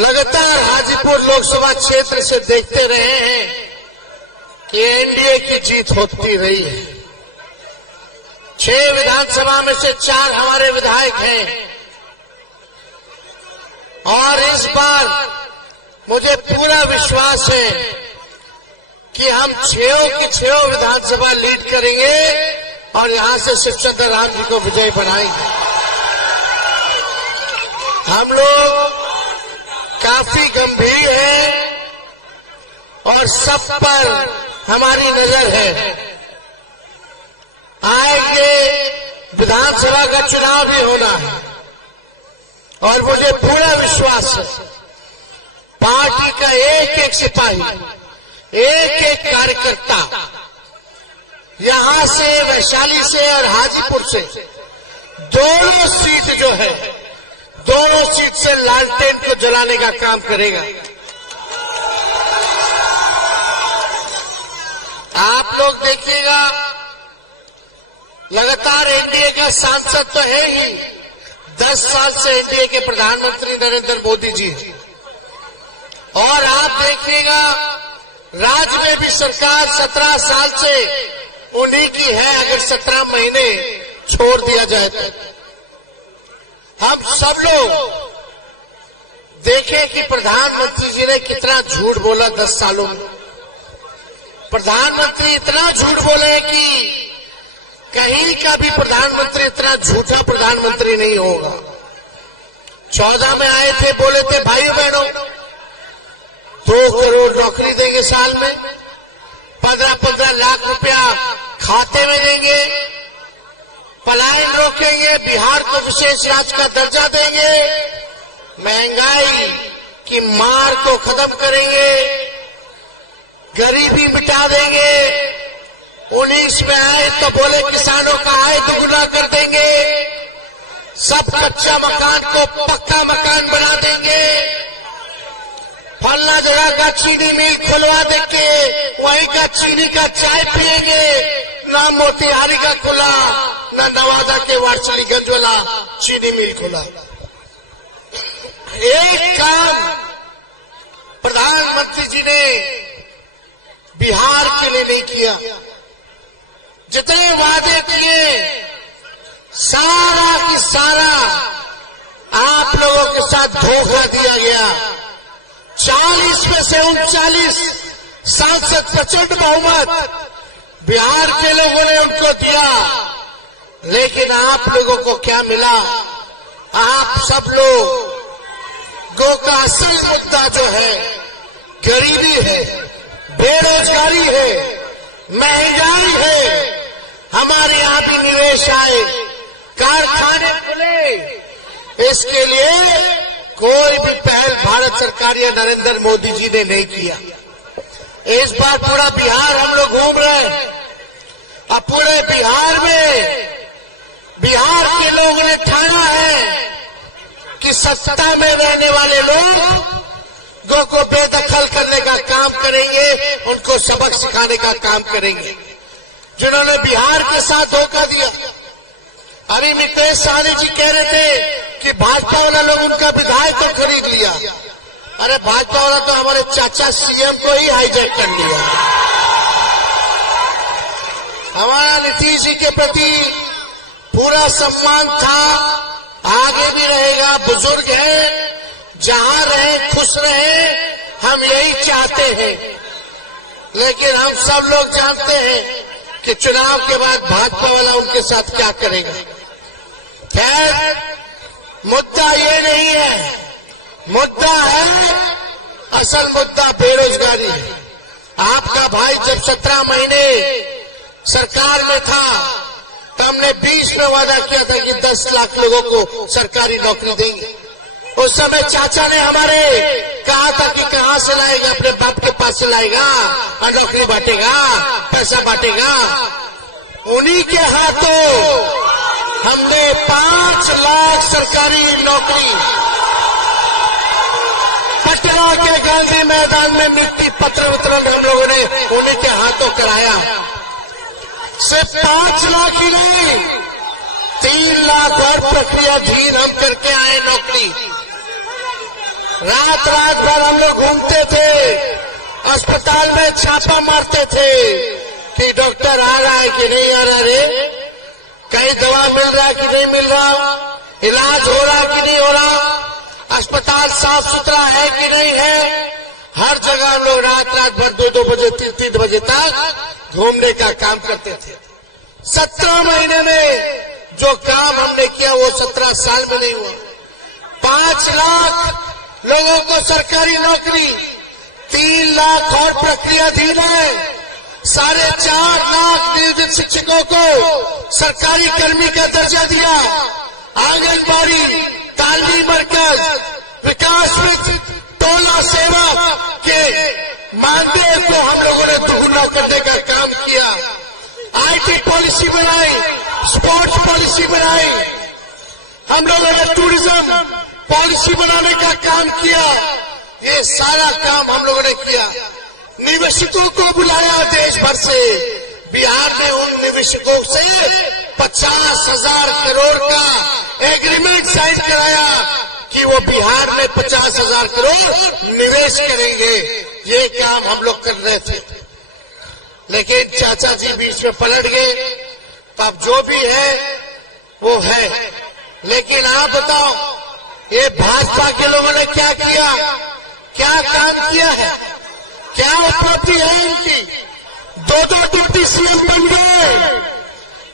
लगातार हाजीपुर लोकसभा क्षेत्र से देखते रहे हैं कि एनडीए की जीत होती रही है। 6 विधानसभा में से 4 हमारे विधायक हैं और इस बार मुझे पूरा विश्वास है कि हम 6 की 6 विधानसभा लीड करेंगे और यहां से शिवचंद्र राम जी को विजयी बनाएंगे। हम लोग काफी गंभीर हैं और सब पर हमारी नजर है। आएंगे विधानसभा का चुनाव भी होना है और मुझे पूरा विश्वास है पार्टी का एक एक सिपाही, एक एक कार्यकर्ता यहां से, वैशाली से और हाजीपुर से दोनों सीट जो है, दोनों सीट से लालटेन को जलाने का काम करेगा। आप लोग देखिएगा, लगातार एनडीए का सांसद तो है ही, 10 साल से एनडीए के प्रधानमंत्री नरेंद्र मोदी जी, और आप देखिएगा राज्य में भी सरकार 17 साल से उन्हीं की है। अगर 17 महीने छोड़ दिया जाए तो हम सब लोग देखें कि प्रधानमंत्री जी ने कितना झूठ बोला 10 सालों में। प्रधानमंत्री इतना झूठ बोले कि कहीं का भी प्रधानमंत्री इतना झूठा प्रधानमंत्री नहीं होगा। 14 में आए थे, बोले थे भाइयों बहनों 2 करोड़ नौकरी देंगे साल में, 15-15 लाख रुपया खाते में देंगे, पलायन रोकेंगे, बिहार को विशेष राज्य का दर्जा देंगे, महंगाई की मार को खत्म करेंगे, गरीबी मिटा देंगे। 19 में आए तो बोले किसानों का आय दोगुना कर देंगे, सब कच्चा मकान को पक्का मकान बना देंगे, फलना जगह का चीनी मिल खुलवा देंगे, वहीं का चीनी का चाय पिएंगे, ना मोतिहारी का खुला, ना नवादा के वारसलीगंज वाला चीनी मिल खुला। एक काम प्रधानमंत्री जी ने बिहार के लिए नहीं किया। जितने वादे किए सारा की सारा आप लोगों के साथ धोखा दिया गया। 40 में से 39 सांसद प्रचंड बहुमत बिहार के लोगों ने उनको दिया, लेकिन आप लोगों को क्या मिला? आप सब लोगों का असली मुद्दा जो है गरीबी है, बेरोजगारी है, महंगाई है। हमारे यहाँ भी निवेश आए, कारखाने खुले, इसके लिए कोई भी पहल भारत सरकार या नरेंद्र मोदी जी ने नहीं किया। इस बार पूरा बिहार हम लोग घूम रहे हैं। अब पूरे बिहार में बिहार के लोगों ने ठाना है कि सत्ता में रहने वाले लोगों को बेदखल करने का काम करेंगे, उनको सबक सिखाने का काम करेंगे। जिन्होंने बिहार के साथ धोखा दिया, अभी मुकेश सहनी जी कह रहे थे कि भाजपा वाला लोग उनका विधायक को खरीद लिया। अरे भाजपा वाला तो हमारे चाचा सीएम को ही हाईजैक कर लिया। हमारा नीतीश जी के प्रति पूरा सम्मान था, आगे भी रहेगा। बुजुर्ग है, जहां रहे खुश रहे, हम यही चाहते हैं। लेकिन हम सब लोग जानते हैं कि चुनाव के बाद भाजपा वाला उनके साथ क्या करेगा। खैर, मुद्दा ये नहीं है, मुद्दा है, असल मुद्दा बेरोजगारी। आपका भाई जब 17 महीने सरकार में था तो हमने 20 में वादा किया था कि 10 लाख लोगों को सरकारी नौकरी देंगे। उस समय चाचा ने हमारे कहा था कि कहां से लाएगा, अपने बाप के पास से लाएगा और नौकरी बांटेगा, पैसा बांटेगा। उन्हीं के हाथों हमने 5 लाख सरकारी नौकरी पटना के गांधी मैदान में मिट्टी पत्र वितरण हम लोगों ने उन्हीं के हाथों कराया। सिर्फ 5 लाख ही नहीं, 3 लाख और प्रक्रियाधीन हम करके आए नौकरी। रात रात भर हम लोग घूमते थे, अस्पताल में छापा मारते थे कि डॉक्टर आ रहा है कि नहीं आ रहा रे, कहीं दवा मिल रहा है कि नहीं मिल रहा, इलाज हो रहा कि नहीं हो रहा, अस्पताल साफ सुथरा है कि नहीं है। हर जगह हम लोग रात रात भर 2-2 बजे 3-3 बजे तक घूमने का काम करते थे। 17 महीने में जो काम हमने किया वो 17 साल में नहीं हुआ। 5 लाख लोगों को सरकारी नौकरी, 3 लाख और प्रक्रियाधीन है, 4.5 लाख नियोजित शिक्षकों को सरकारी कर्मी का दर्जा दिया, आंगनबाड़ी, तालीमी मरकज, विकास मित्र, टोला सेवा के मानदेय को हम लोगों ने दोगुना करने का काम किया, आईटी पॉलिसी बनाई, स्पोर्ट्स पॉलिसी बनाई, हम लोगों ने टूरिज्म पॉलिसी बनाने का काम किया। ये सारा काम हम लोगों ने किया। निवेशकों को बुलाया देश भर से, बिहार में उन निवेशकों से 50,000 करोड़ का एग्रीमेंट साइन कराया कि वो बिहार में 50,000 करोड़ निवेश करेंगे। ये काम हम लोग कर रहे थे, लेकिन चाचा जी बीच में पलट गए। तो अब जो भी है वो है, लेकिन आप बताओ ये भाजपा के लोगों ने क्या किया, क्या काम किया है, क्या उपलब्धि है इनकी। 2-2 डिप्टी सीएम बन गए।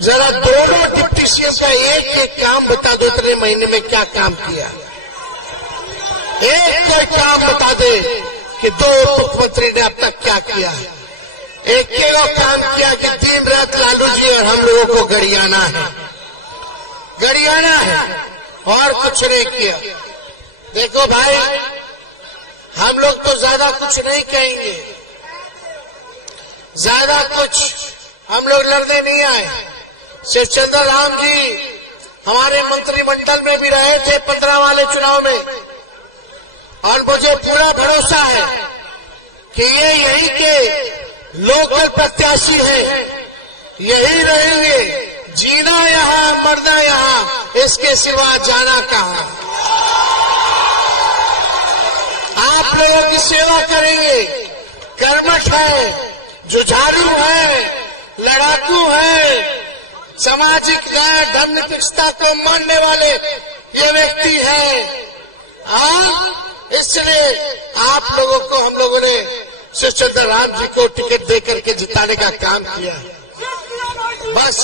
जरा 2 डिप्टी सीएम का एक काम बता दो, इतने महीने में क्या काम किया। एक काम बता दे कि 2 मुख्यमंत्री ने अब तक क्या किया है। एक काम किया कि दिन रात लालू जी और हम लोगों को गरियाना है, गरियाना है, और कुछ नहीं किया। देखो भाई, हम लोग तो ज्यादा कुछ नहीं कहेंगे, ज्यादा कुछ हम लोग लड़ने नहीं आए। श्री चंद्र राम जी हमारे मंत्रिमंडल में भी रहे थे 15 वाले चुनाव में, और मुझे पूरा भरोसा है कि ये यही के लोकल प्रत्याशी है, यही रहेंगे। जीना यहाँ, मरना यहाँ, इसके सिवा जाना कहाँ। आप लोगों की सेवा करेंगे। कर्मठ है, जुझारू है, लड़ाकू है, सामाजिक न्याय धर्म निष्ठा को मानने वाले ये व्यक्ति है। इसलिए आप लोगों को हम लोगों ने श्री चंद्र राम जी को टिकट देकर के जिताने का काम किया। बस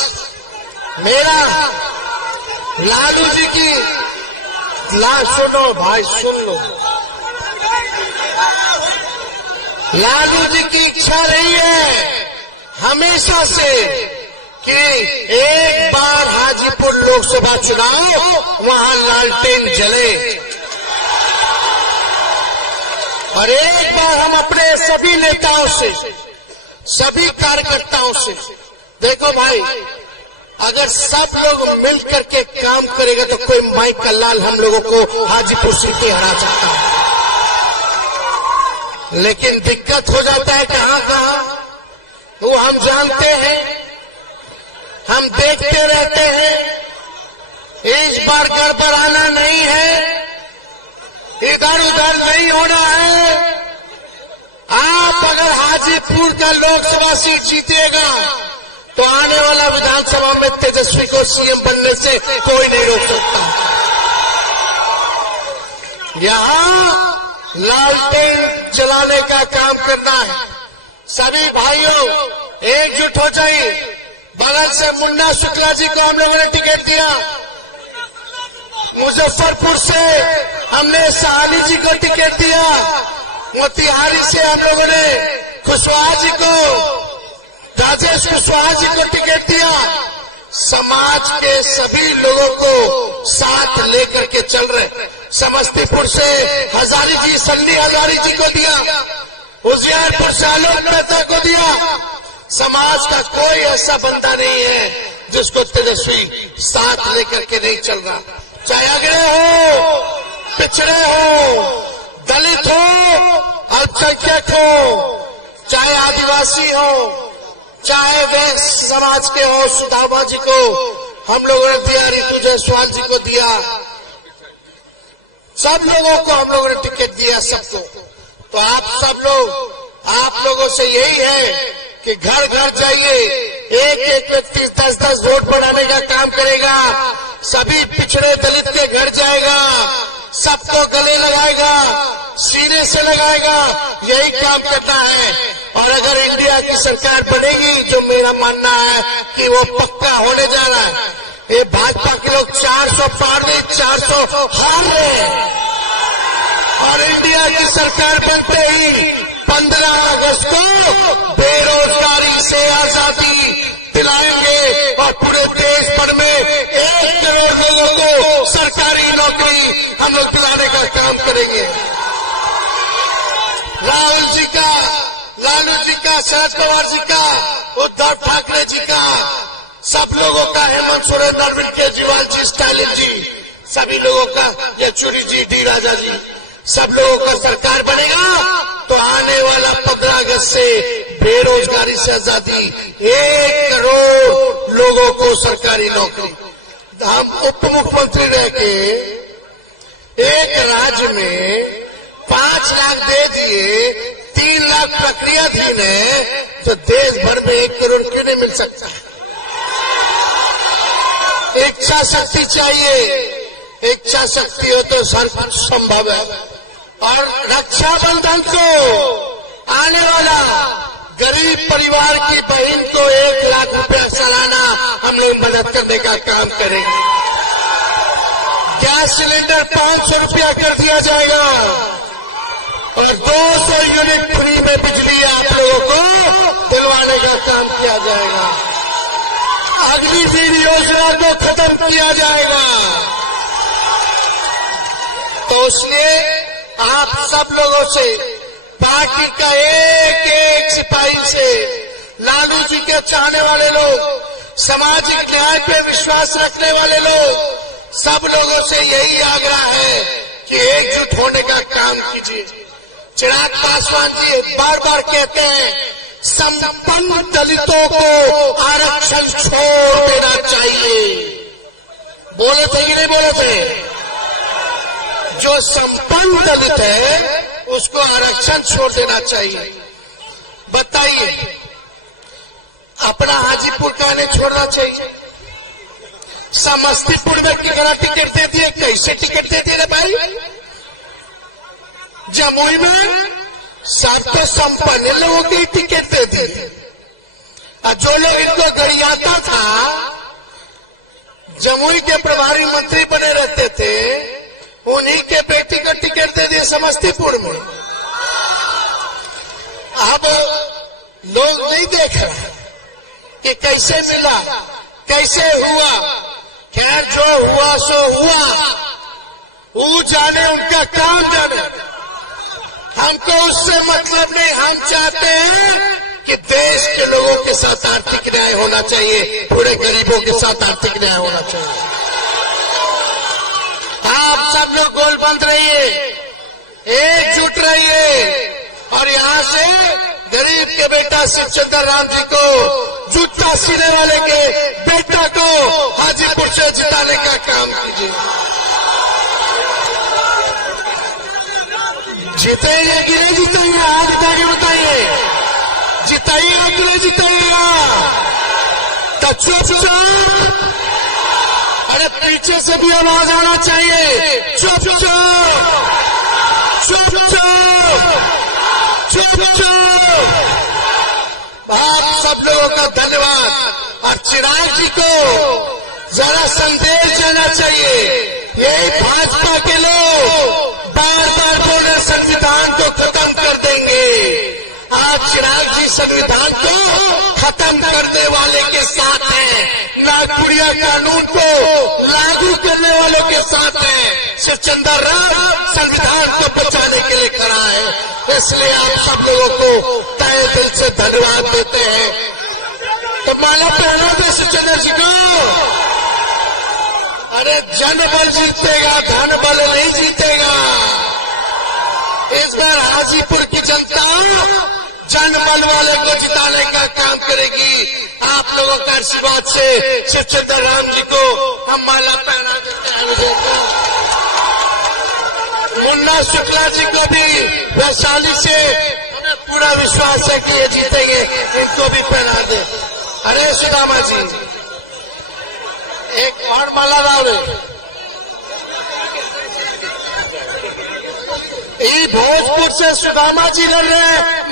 मेरा लालू जी की सुनो भाई, सुन लो, लालू जी की इच्छा रही है हमेशा से कि एक बार हाजीपुर लोकसभा चुनाव वहां लालटेन जले, और एक बार हम अपने सभी नेताओं से, सभी कार्यकर्ताओं से, देखो भाई, अगर सब लोग मिल करके काम करेंगे तो कोई माई का लाल हम लोगों को हाजीपुर सीटें हरा सकता है। लेकिन दिक्कत हो जाता है कहां कहां, वो हम जानते हैं, हम देखते रहते हैं। इस बार गड़बड़ाना नहीं है, इधर उधर नहीं होना है। आप अगर हाजीपुर का लोकसभा सीट जीतेगा तो आने वाला विधानसभा में तेजस्वी को सीएम बनने से कोई नहीं रोक सकता। यहां लालटेन जलाने का काम करना है। सभी भाइयों एकजुट हो जाइए। बगल से मुन्ना शुक्ला जी को हम लोगों ने टिकट दिया, मुजफ्फरपुर से हमने सहानी जी को टिकट दिया, मोतिहारी से हम लोगों ने कुशवाहा जी को, राजेश कुशवाहा जी को टिकट दिया। समाज के सभी लोगों को साथ लेकर के चल रहे। समस्तीपुर से हजारी जी, संधि हजारी जी को दिया, होशियारपुर से आलोक मेहता को दिया। समाज का कोई ऐसा बंदा नहीं है जिसको तेजस्वी साथ लेकर के नहीं चल रहा। चाहे अगड़े हो, पिछड़े हो, दलित हो, अल्पसंख्यक हो, चाहे आदिवासी हो, चाहे वैश्य समाज के हो, सुदामा जी को हम लोगों ने दिया, रितु जायसवाल जी को दिया। सब लोगों को हम लोगों ने टिकट दिया सबको। तो आप लोगों से यही है कि घर घर जाइए, एक एक व्यक्ति 10-10 वोट बढ़ाने का काम करेगा, सभी पिछड़े दलित के घर जाएगा, सबको गले लगाएगा, सीने से लगाएगा, यही काम करना है। और अगर इंडिया की सरकार बनेगी, जो मेरा मानना है कि वो पक्का होने जा रहा है, ये भाजपा के लोग 400 पार नहीं 400 हार रहे हैं। और इंडिया की सरकार बनते ही 15 अगस्त को बेरोजगारी से आजादी दिलाएंगे और पूरे देश भर में 1 करोड़ लोगों को सरकारी नौकरी हम लोग दिलाने का काम करेंगे। राहुल जी का, शरद पवार जी का, उद्धव ठाकरे जी का, सब लोगों का, हेमंत सोरेन, अरविंद केजरीवाल जी, स्टालिन जी, सभी लोगों का, येचुरी जी, डी राजा जी, सब लोगों का सरकार बनेगा तो आने वाला 15 अगस्त से बेरोजगारी से आजादी, 1 करोड़ लोगों को सरकारी नौकरी। हम उप मुख्यमंत्री रह के एक राज्य में 5 लाख दे दिए, 3 लाख प्रक्रियाधीन है, तो देश भर में 1 करोड़ क्यों नहीं मिल सकता? इच्छा शक्ति चाहिए, इच्छा शक्ति हो तो सब कुछ संभव है। और रक्षाबंधन को आने वाला गरीब परिवार की बहन को 1 लाख रुपया सालाना हम लोग मदद करने का काम करेंगे। गैस सिलेंडर 500 रुपया कर दिया जाएगा और 200 यूनिट फ्री में बिजली आप लोगों को दिलवाने का काम किया जाएगा। अग्निवीर योजना को खत्म किया जाएगा। तो इसलिए आप सब लोगों से, पार्टी का एक सिपाही से, लालू जी के चाहने वाले लोग, सामाजिक न्याय पे विश्वास रखने वाले लोग, सब लोगों से यही आग्रह है कि एकजुट होने का काम कीजिए। चिराग पासवान जी बार बार कहते हैं संपन्न दलितों को आरक्षण छोड़ देना चाहिए। बोले थे कि नहीं बोले थे? जो संपन्न दलित है उसको आरक्षण छोड़ देना चाहिए। बताइए, अपना हाजीपुर का नहीं छोड़ना चाहिए? समस्तीपुर में कितना टिकट दे दिए, कैसे टिकट दे दिए रे भाई? जमुई में सबको संपन्न लोगों की टिकट दे दिए, और जो लोग इनको गरियाता था, जमुई के प्रभारी मंत्री बने रहते थे, उन्हीं के बेटी का टिकट दे दिए समस्तीपुर में। अब लोग नहीं देख रहे कि कैसे मिला, कैसे हुआ। खैर, जो हुआ सो हुआ, वो जाने, उनका काम जाने, हमको उससे मतलब नहीं। हम चाहते हैं कि देश के लोगों के साथ आर्थिक न्याय होना चाहिए, पूरे गरीबों के साथ आर्थिक न्याय होना चाहिए। आप सब लोग गोलबंद रहिए, एकजुट रहिए, और यहाँ से गरीब के बेटा शिवचंद्र राम जी को, जूता सीने वाले के बेटा को हाजीपुर से जिताने का काम कीजिए। जीतेंगे कि नहीं जीतेंगे? आज जाके बताइए, जिताइएगा कि नहीं जिताइएगा? तो चुपचाप, अरे पीछे से भी आवाज आना चाहिए, चुपचाप चुपचाप चुपचाप। आप सब लोगों का धन्यवाद। और चिराग जी को जरा संदेश देना चाहिए, यही भाजपा के लोग बार बार बोल रहे संविधान को खत्म कर देंगे। आज चिराग जी संविधान को खत्म करने वाले के साथ हैं, नागपुरिया कानून को लागू करने वालों के साथ हैं। शिवचंद्र राम संविधान को बचाने के लिए खड़ा है। इसलिए आप सब लोगों को तहे दिल से धन्यवाद देते हैं। तो माला पहना दो शिवचंद्र जी को। अरे जन बल जीतेगा, धन बल नहीं जीतेगा। इस बार हाजीपुर की जनता जन बल वाले को जिताने का काम करेगी। आप लोगों का आशीर्वाद से शिवचंद्र राम जी को हम माला पहना देते हैं। मुन्ना शुक्ला जी को भी वैशाली से हमें पूरा विश्वास है कि ये जीतेंगे, इनको भी पहना दे। अरे सुदामा जी, एक बार माला राव भोजपुर से सुदामा जी लड़ रहे हैं,